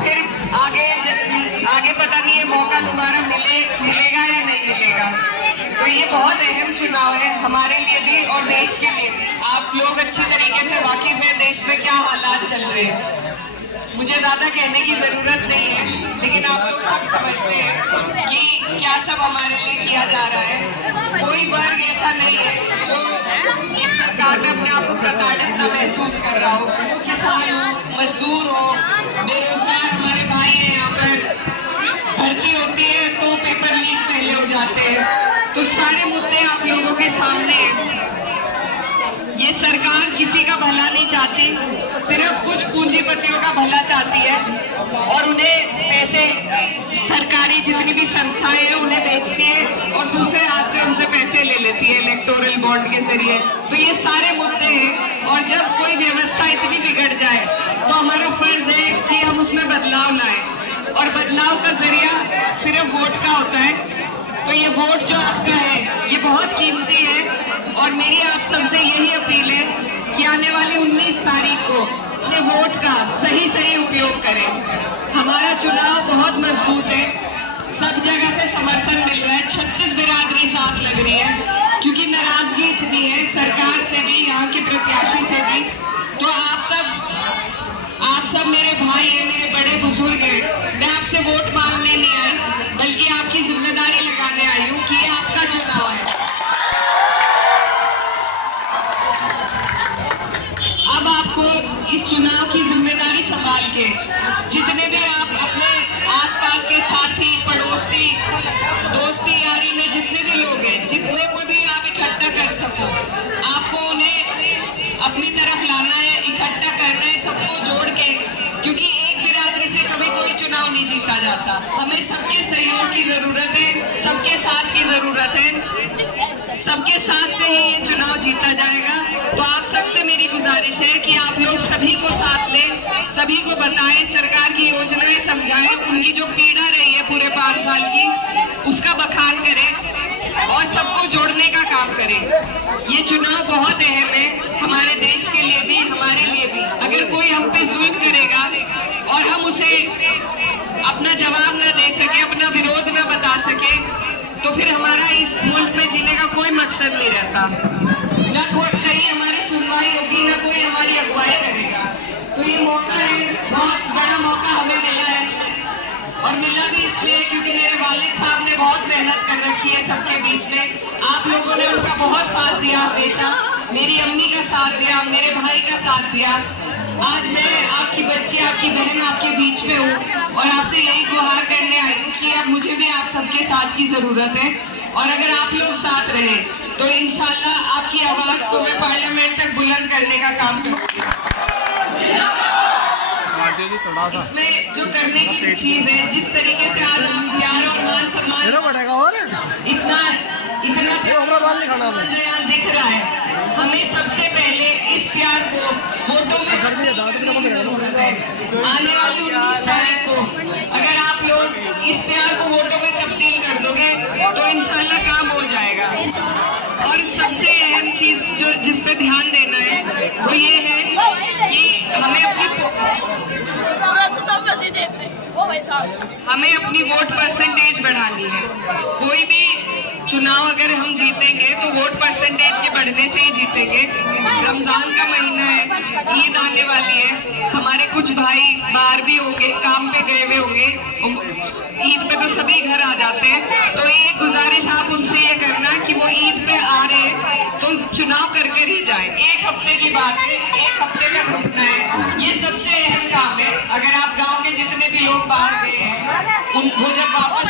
फिर आगे पता नहीं ये मौका दोबारा मिलेगा या नहीं मिलेगा। तो ये बहुत अहम चुनाव है हमारे लिए भी और देश के लिए भी। आप लोग अच्छी तरीके से वाकिफ हैं देश में क्या हालात चल रहे हैं, मुझे ज्यादा कहने की जरूरत नहीं है, लेकिन आप लोग सब समझते हैं कि क्या सब हमारे लिए किया जा रहा है। कोई वर्ग ऐसा नहीं है जो इस सरकार में अपने आप को प्रताड़ित न महसूस कर रहा हो। वो किसान हो, मजदूर हो, बेरोजगार हमारे भाई हैं, यहाँ पर भर्ती होती है तो पेपर लीक पहले हो जाते हैं। तो सारे मुद्दे आप लोगों के सामने हैं। ये सरकार किसी का भला नहीं चाहती, सिर्फ कुछ पूंजीपतियों का भला चाहती है और उन्हें पैसे, सरकारी जितनी भी संस्थाएं हैं उन्हें बेचती है और दूसरे हाथ से उनसे पैसे ले लेती है इलेक्टोरल बॉन्ड के जरिए। तो ये सारे मुद्दे हैं और जब कोई व्यवस्था इतनी बिगड़ जाए तो हमारा फर्ज है कि हम उसमें बदलाव लाएं और बदलाव का जरिया सिर्फ वोट का होता है। तो ये वोट जो आपका है ये बहुत कीमती है और मेरी आप सबसे यही अपील है कि आने वाली 19 तारीख को अपने वोट का सही उपयोग करें। हमारा चुनाव बहुत मजबूत है, सब जगह से समर्थन मिल रहा है, 36 बिरादरी साथ लग रही है क्योंकि नाराजगी इतनी है सरकार से भी, यहाँ के प्रत्याशी से भी। तो आप सब मेरे भाई हैं, मेरे बड़े बुजुर्ग हैं। मैं आपसे वोट मांगने नहीं आई बल्कि आपकी जिम्मेदारी लगाने आई हूँ कि ये आपका चुनाव है। अब आपको इस चुनाव की जिम्मेदारी संभाल के जितने भी आप अपने आसपास के साथी, पड़ोसी, दोस्ती यारी में जितने भी लोग हैं, जितने को भी आप इकट्ठा कर सको, आपको उन्हें अपनी तरफ लाना है, इकट्ठा करना है, सबको जोड़ के, क्योंकि एक बिरादरी से कभी कोई चुनाव नहीं जीता जाता। हमें सबके सहयोग की जरूरत है, सबके साथ की जरूरत है, सबके साथ से ही ये चुनाव जीता जाएगा। तो आप सबसे मेरी गुजारिश है कि आप लोग सभी को साथ लें, सभी को बताएं, सरकार की योजनाएं समझाएं, उनकी जो पीड़ा रही है पूरे 5 साल की उसका बखान करें और सबको जोड़ने का काम करें। ये चुनाव बहुत अहम है हमारे देश के लिए भी, हमारे लिए भी। अगर कोई हम पे जुल्म करेगा और हम उसे अपना जवाब न दे सके, अपना विरोध न बता सके, तो फिर हमारा इस मुल्क में जीने का कोई मकसद नहीं रहता। न कोई कहीं हमारी सुनवाई होगी, न कोई हमारी अगुवाई करेगा। तो ये मौका है, बहुत बड़ा मौका हमें मिला है और मिला भी इसलिए क्योंकि मेरे वालिद साहब ने बहुत मेहनत कर रखी है सबके बीच में। आप लोगों ने उनका बहुत साथ दिया हमेशा, मेरी अम्मी का साथ दिया, मेरे भाई का साथ दिया। आज मैं आपकी बच्ची, आपकी बहन आपके बीच में हूँ और आपसे यही गुहार करने आई हूँ कि अब मुझे भी आप सबके साथ की जरूरत है और अगर आप लोग साथ रहे तो इंशाल्लाह आपकी आवाज को मैं पार्लियामेंट तक बुलंद करने का काम करूँगी। इसमें जो करने की चीज है, जिस तरीके से आज आप प्यार और मान सम्मान इतना जो यहाँ दिख रहा है, हमें सबसे पहले इस प्यार को वोटों में तब्दील करने की जरूरत है। आने वाली 19 तारीख को अगर आप लोग इस प्यार को वोटों में तब्दील कर दोगे तो इंशाल्लाह काम हो जाएगा। और सबसे अहम चीज जो जिस पे ध्यान देना है वो ये है कि हमें अपनी वोट परसेंटेज बढ़ानी है। कोई भी चुनाव अगर हम जीतेंगे तो वोट परसेंटेज के बढ़ने से ही जीतेंगे। रमजान का महीना है, ईद आने वाली है, हमारे कुछ भाई बाहर भी होंगे, काम पे गए हुए होंगे, ईद पे तो सभी घर आ जाते हैं। तो एक गुजारिश आप उनसे ये करना कि वो ईद पे आ रहे हैं तो चुनाव करके ही जाए। एक हफ्ते की बात है, एक हफ्ते तक रुकना है, ये सबसे अहम काम है। अगर आप गाँव के जितने भी लोग बाहर गए हैं उनको जब वापस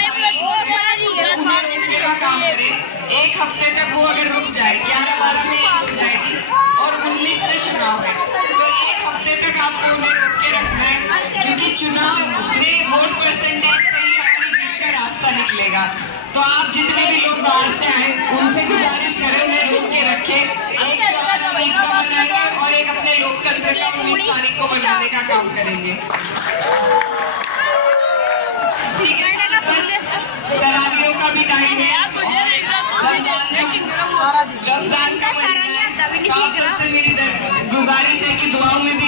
का काम करें, एक हफ्ते तक वो अगर रुक जाए, 11-12 में हो जाएगी और 19 में चुनाव है, तो एक हफ्ते तक आपको उन्हें रोक के रखना है क्योंकि चुनाव में वोट परसेंटेज से ही हमारी जीत का रास्ता निकलेगा। तो आप जितने भी लोग बाहर से आए उनसे गुजारिश करें, उन्हें रोक के रखें। एक त्योहार हम ईद का मनाएंगे और एक अपने लोकतंत्र का 19 तारीख को मनाने का काम करेंगे। तरावियों का भी टाइम है, रमजान का महीना है, तो आप सबसे मेरी गुजारिश है कि दुआओं में भी